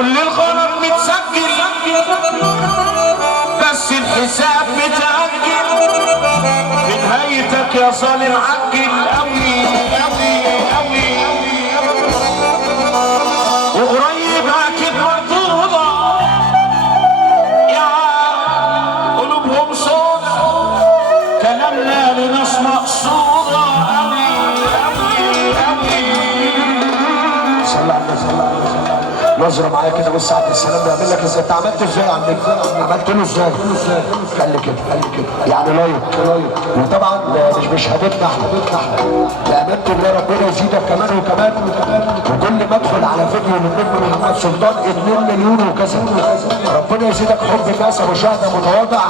كل الغلط متسجل بس الحساب متأجل. في نهايتك يا ظالم عجل أوي أوي أوي، وقريب أكيد مردودة يا قلوبهم سودا. كلامنا لناس مقصودة أوي أوي أوي. صلى على النبي، صلى على النبي. نظرة معايا كده بص عبد السلام بيعمل لك ازاي؟ انت عملت ازاي يا عم؟ عملت له ازاي؟ قال لي كده، قال لي كده يعني لايك. وطبعا مش بشهادتنا احنا، بأمانة الله ربنا يزيدك كمان وكمان وكمان. وكل ما ادخل على فيديو من محمد سلطان 2 مليون وكذا، ربنا يزيدك حب الناس، مشاهدة متواضع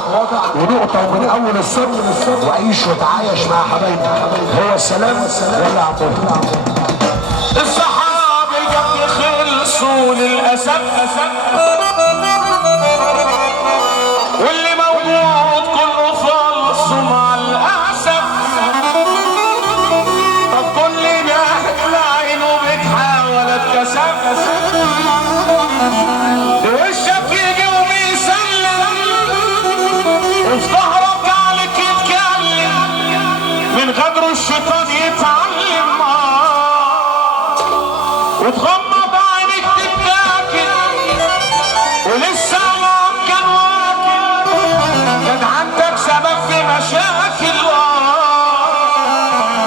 ونقطة ومن أول السر وعيش وتعايش مع حبايبك. هو السلام ولا عبود الصحابة جنب خلصوا للأسف، واللي موجود كله فلص مع الأسف. طب كل ده عينه بتحاول اتكسف، وشك يجي وبيسلم وفي ظهرك عليك يتكلم، من غدره الشيطان يتعلم وتغمض عينك تتاكل ولسه ممكن واكل. كان عندك سبب في مشاكل،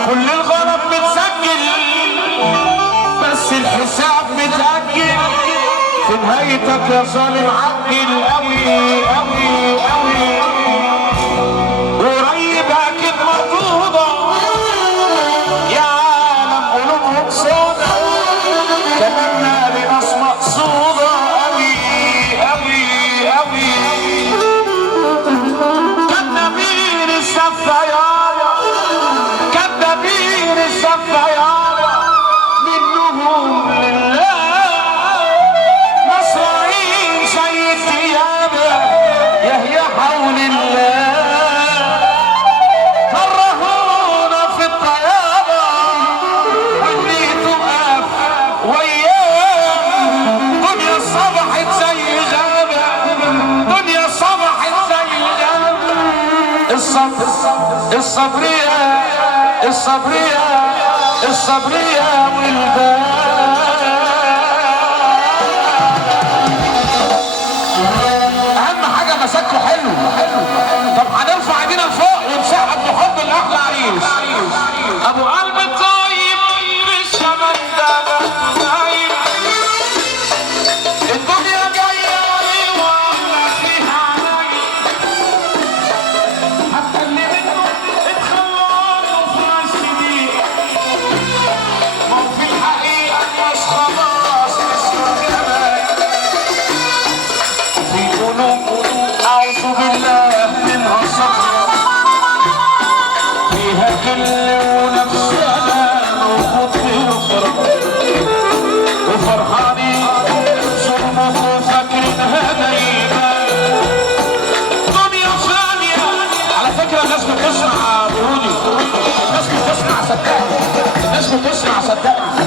كل الغلط متسجل بس الحساب متأجل. في نهايتك يا ظالم عجل أوي أوي أوي، قريب أكيد مردودة يا عالم قلوبهم سودا. كلامنا لناس مقصودة أوي أوي أوي. كدابين السفايارة، كدابين السفايارة منهم لله، مصرعين زي الثيابة يهي حول الله. كرهونا في الطيابة واللي تقف وياه. دنيا صبحت زي غابة، دنيا صبحت زي غابة. الصبرية الصبرية الصبرية والباب. أهم حاجة مسكته حلو. طب هنرفع ايدينا لفوق ونسحب بحب الأحلى عريس أبو قلب الطيب بالشمال ده نايم. الدنيا جاية عليه ولا فيها عمايل، حتى اللي منه اتخلصوا في ناس دي. ما هو في الحقيقة الناس خلاص اسمها جمال في قلوب أعوذ بالله منها صفرة، فيها كل ونفس أمان وخط نصرة وفرحانين ظلمه فاكرينها دايما. دنيا ثانية على فكرة الناس بتسمع بهودي، الناس بتسمع صدقني، الناس بتسمع صدقني.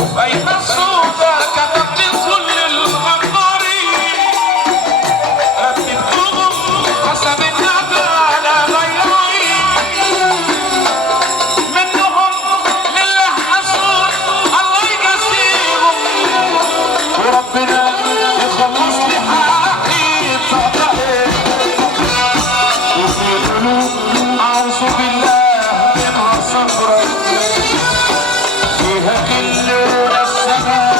وفي أيام السودة كتبت كل الغدارين، رتبتهم حسب الندى على غيرين. منهم لله حسود الله يجازيهم، وربنا يخلص لي حقي طبعي. وفي قلوب أعوذ بالله منها صفرة، فيها كل السماء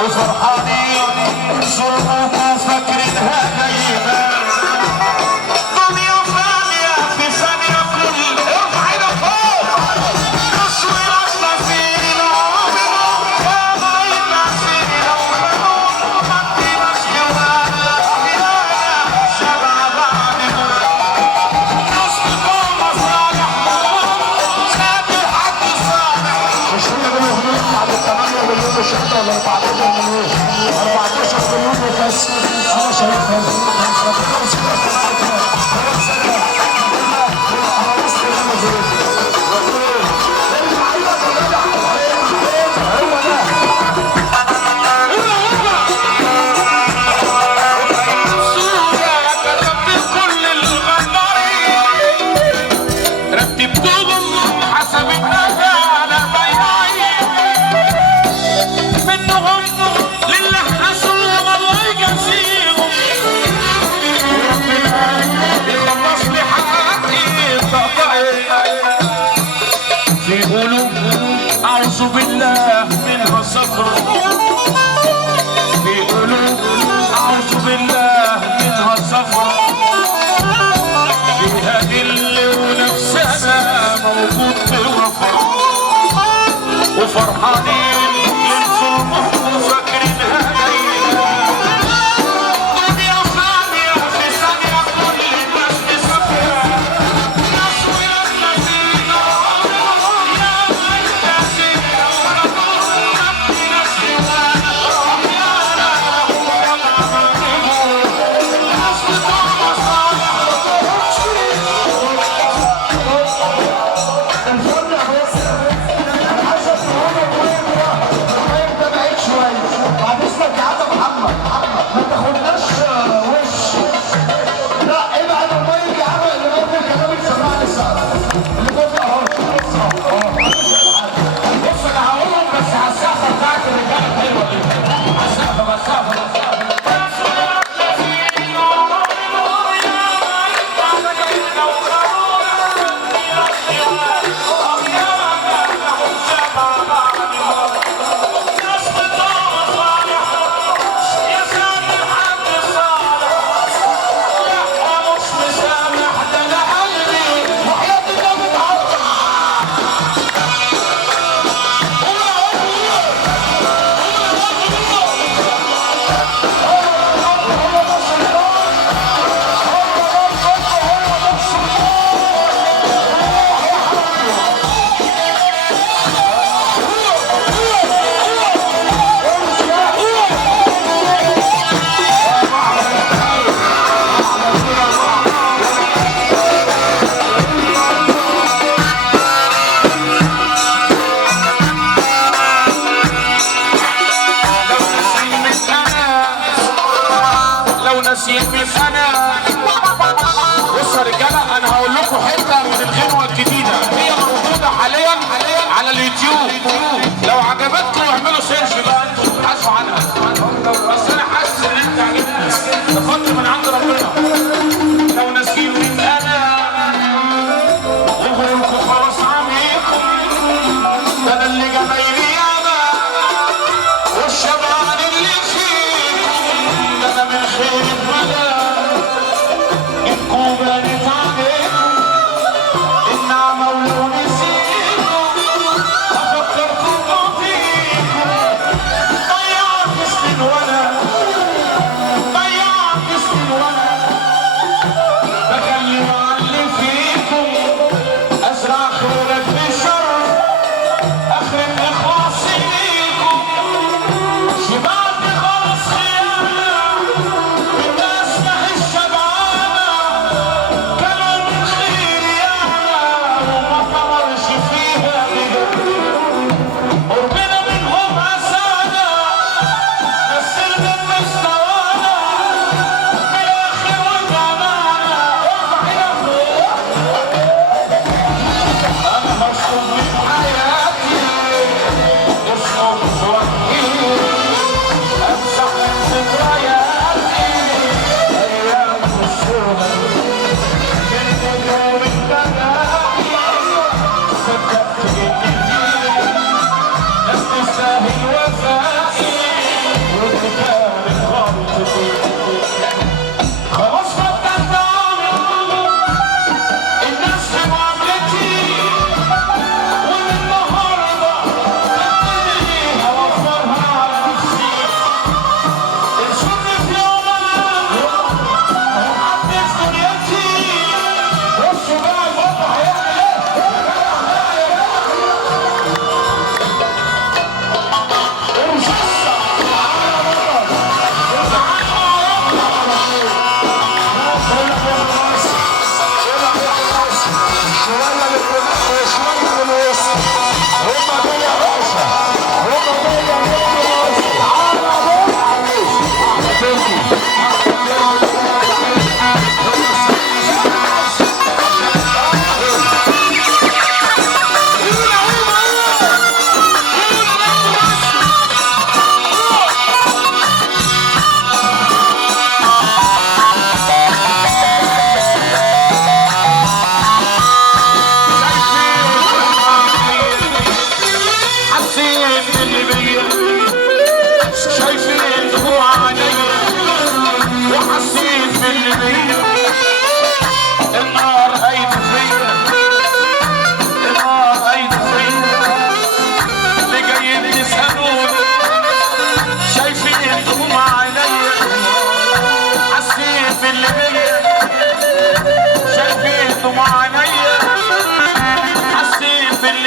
وفرحانين ظلمهم فاكرينها دايما. دنيا ثانية في ثانية كل ارفع ايدك فوق تصويراتنا فينا يا باينا فينا ومنهم ما اديناش جوانا يا شبع بعدنا. نصبكم مصالح سابي حد صالح. مش هي بالهدوء بعد 8 مليون شهر ولا 14 مليون؟ 14 مليون بس. انا شايفها هو ده أعوذ بالله منها صفر في قلوب، أعوذ بالله منها صفر فيها غل ونفسنا موجود بوفر وفرحانين للظلم وفاكرينها جاية دنيا ثانية في ثانية كل الناس مسافرة ناس ويا الذين يا الذين ربي ناس سوانا يا رب ناس بتوع مصالح بصوا يا رجاله، انا هقول لكم حته من الغنوه الجديده هي موجوده حاليا على اليوتيوب. لو عجبتكم اعملوا سيرش بقى انتوا تبحثوا عنها، بس انا حاسس ان انت عجبتني ده فضل من عند ربنا. لو ناسيين من انا وغيركم خلاص عليكم، ده انا اللي جمايلي ياما والشبعان اللي فيكم، ده انا من خير البلد انكم بنت عليكم النعمة ونسيكم افكركم بطيكم. ضيعت سنين وانا بكلم عن اللي فيكم، ازرع خيرك بشر اخرب اخلاصي ليكم. شبعت خالص خيانة الناس ما هي الشبعانة، كانوا من خير ياما وما طمرش فيها بجد، قربنا منهم عسانا نسلنا المستوانا بالاخر وجمعنا. ارفع يا اخويا انا مبسوط من حياتي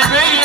فيا